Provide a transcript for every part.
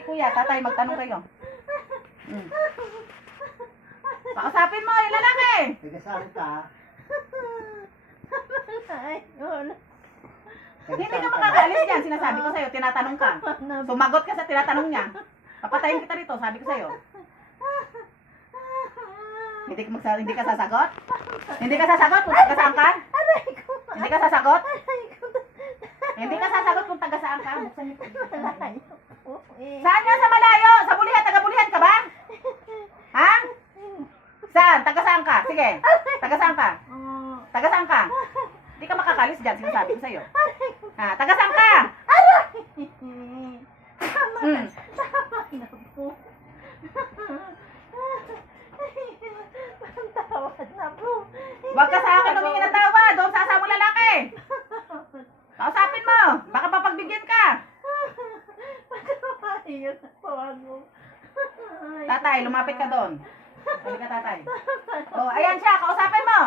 sige kuya, tatay, magtanong kayo. Pausapin mo, yung lalaki. Nagkasalita. Hindi ka makakaalis dyan, sinasabi ko sa'yo, tinatanong ka. Sumagot ka sa tinatanong niya. Papatayin kita rito, sabi ko sa'yo. Hindi ka sasagot? Hindi ka sasagot kung taga saan ka? Hindi ka sasagot? Hindi ka sasagot kung taga saan ka? Buksan niyo. Saan nga sa malayo? Sa bulihan, taga bulihan ka ba? Ha? Saan? Taga saan ka? Sige. Taga saan ka? Taga saan ka? Hindi ka makakalis dyan, sinasabi ko sa'yo. Ha? Taga saan ka? Tama na po. Tawad na po. Huwag ka sa akin humingi ng tawad. Doon sa asawang lalaki. Kausapin mo. Baka papagbigyan ka. Ayun na po ako. Tatay, lumapit ka doon. Hindi ka tatay. Oh, ayan siya. Kausapin mo.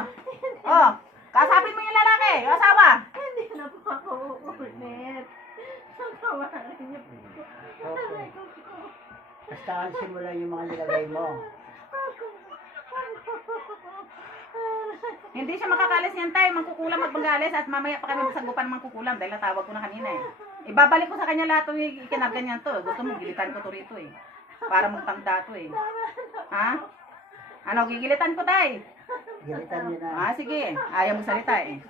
Oh, kausapin mo yung lalaki. Yung asawa. Hindi na po ako uulit. Tawarin niyo po. Aray ko po. Basta alisin mo lang yung mga nilagay mo. Hindi siya makakalis yan tayo. Mangkukulam at magalis at mamaya pa kami masagupan ng mangkukulam dahil natawag ko na kanina eh. Ibabalik ko sa kanya lahat yung ikinargan yan to. Gusto mo, gilitan ko to rito eh. Para magtangda to eh. Ha? Ano, gigilitan ko tay? Gilitan niyo na. Ah, sige. Ayaw mo salita eh.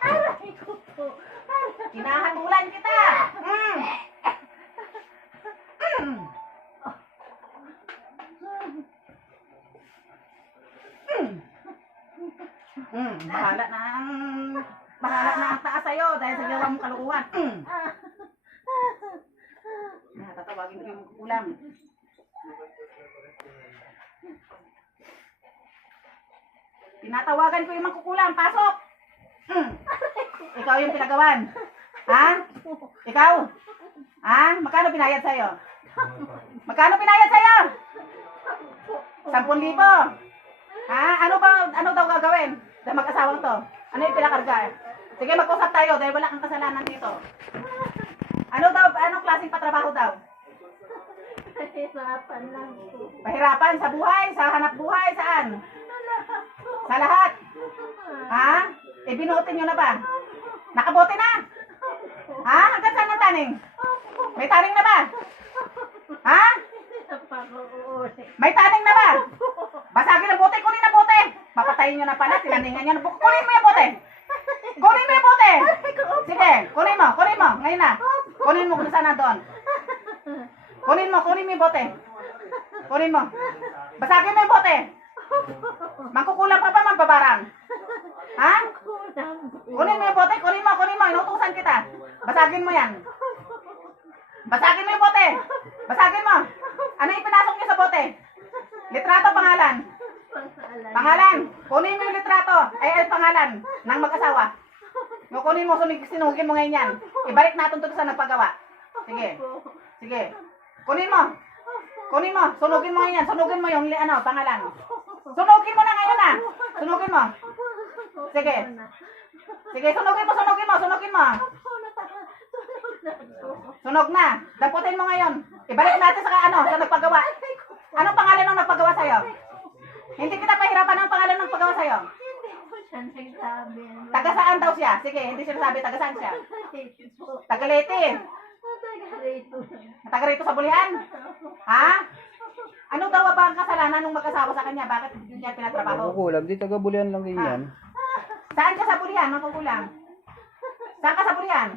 Aray ko po. Hinahatulan kita! Bahala na ang taas sa'yo dahil sa gawa mong kalukuhan. Tatawagin ko yung kukulam. Tinatawagan ko yung mangkukulam. Pasok! Ikaw yung pinagawan. Ha? Ikaw? Ha? Magkano pinayad sa'yo? Magkano pinayad sa'yo? 10,000. Ha? Ano daw gagawin? Dahil mag-asawang to. Ano yung pinakarga? Sige, mag-usap tayo dahil wala kang kasalanan dito. Anong klaseng patrabaho daw? Pahirapan lang po. Pahirapan sa buhay, sa hanap buhay, saan? Sa lahat. Ha? E binutin nyo na ba? Nakabote na? Ha? Hanggang saan ang taning? May taning na ba? Ha? May taning na ba? Basagin ang bote, kunin ang bote. Papatayin nyo na pala, tilaningan nyo. Kunin mo yung bote. Kunin mo yung bote. Sige, kunin mo. Ngayon na. Kunin mo kung saan na doon. Kunin mo yung bote. Kunin mo. Basagin mo yung bote. Mangkukulang pa ba, magbabarang? Ha? Kunin mo yung bote, kunin mo. Inutusan kita. Basagin mo yan. Basagin mo yung bote. Basagin mo. Ano yung pinasok niyo sa bote? Litrato, pangalan. Pangalan. Kunin mo yung litrato. Ay, pangalan ng mag-asawa. Kunin mo, sinugin mo ngayon yan. Ibalik natin ito sa nagpagawa. Sige. Kunin mo. Sunugin mo ngayon yan. Sunugin mo yung pangalan. Sunugin mo na ngayon na. Sunugin mo. Sige, sunugin mo. Sunog na. Damputin mo ngayon. Ibalik natin sa sa nagpagawa. Anong pangalan ng nagpagawa sa'yo? Hindi kita pahirapan ng pangalan ng nagpagawa sa'yo. Hindi po siya nagsabi. Taga saan daw siya? Sige, hindi siya sabi taga saan siya. Taga Leyte. Taga rito sa Bulihan? Ha? Ano daw ba ang kasalanan ng mag-asawa sa kanya? Bakit hindi niya pinatrabaho? Kukulam, di taga-bulihan lang din yan. Saan ka sa Bulihan, makukulam? Saan ka sa Bulihan?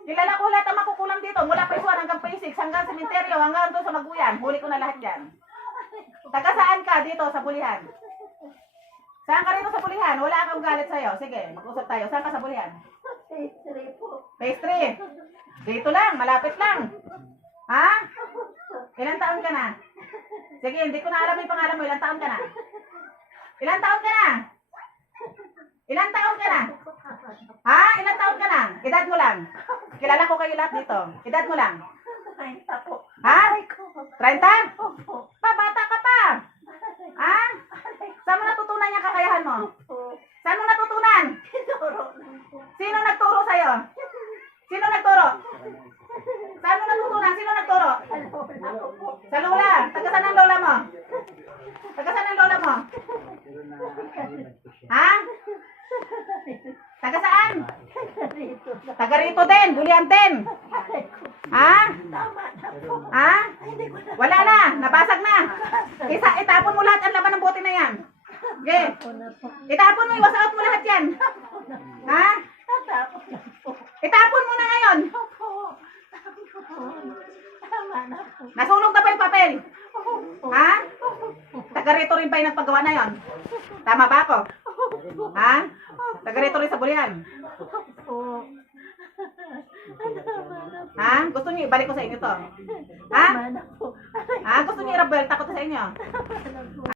Kilala ko lahat ang makukulam dito. Mula Paisuan hanggang Paisig, hanggang sementeryo, hanggang doon sa Maguyan. Huli ko na lahat yan. Taga saan ka dito sa Bulihan? Saan ka rito sa Bulihan? Wala akong galit sa'yo. Sige, mag-usap tayo. Saan ka sa Bulihan? Phase 3. Dito lang, malapit lang. Ha? Ilang taon ka na? Sige, hindi ko na alam yung pangalan mo. Ilang taon ka na? Ilang taon ka na? Ilang taon ka na? Ha? Ilang taon ka na? Edad mo lang. Kilala ko kayo lahat dito. Edad mo lang. 30 po. Ha? 30? Opo. Bata ka pa. Ha? Saan mo natutunan yung kakayahan mo? Opo. Saan mo natutunan? Tinuro lang po. Sino nagturo Sino nagturo? Saan mo natutunan? Sino nagturo? Wala ko po. Sa lola. Taga saan ang lola mo? Taga saan ang lola mo? Pero na-aliman ko siya. Ha? Taga saan? Dito na. Taga rito din. Bulian din. Ha? Tama na po. Ha? Hindi ko na. Wala na. Nabasag na. Itapon mo lahat ang laman ng bote na yan. Okay. Ako na po. Itapon mo. Iwas out mo lahat yan. Ha? Tatapos na po. Itapon mo na ngayon. Opo. Tapos. Tama na po. Nasunog na pa yung papel. Opo. Ha? Taga rito rin ba yung nagpagawa na yon? Tama ba ako? Ha? Taga rito rin sa Bulian. Opo. Tama na po. Ha? Gusto niyo ibalik ko sa inyo to? Ha? Tama na po. Ha? Gusto niyo i-rebel ko to sa inyo? Tama na po.